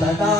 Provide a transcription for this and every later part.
ಸದಾ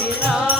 Ram.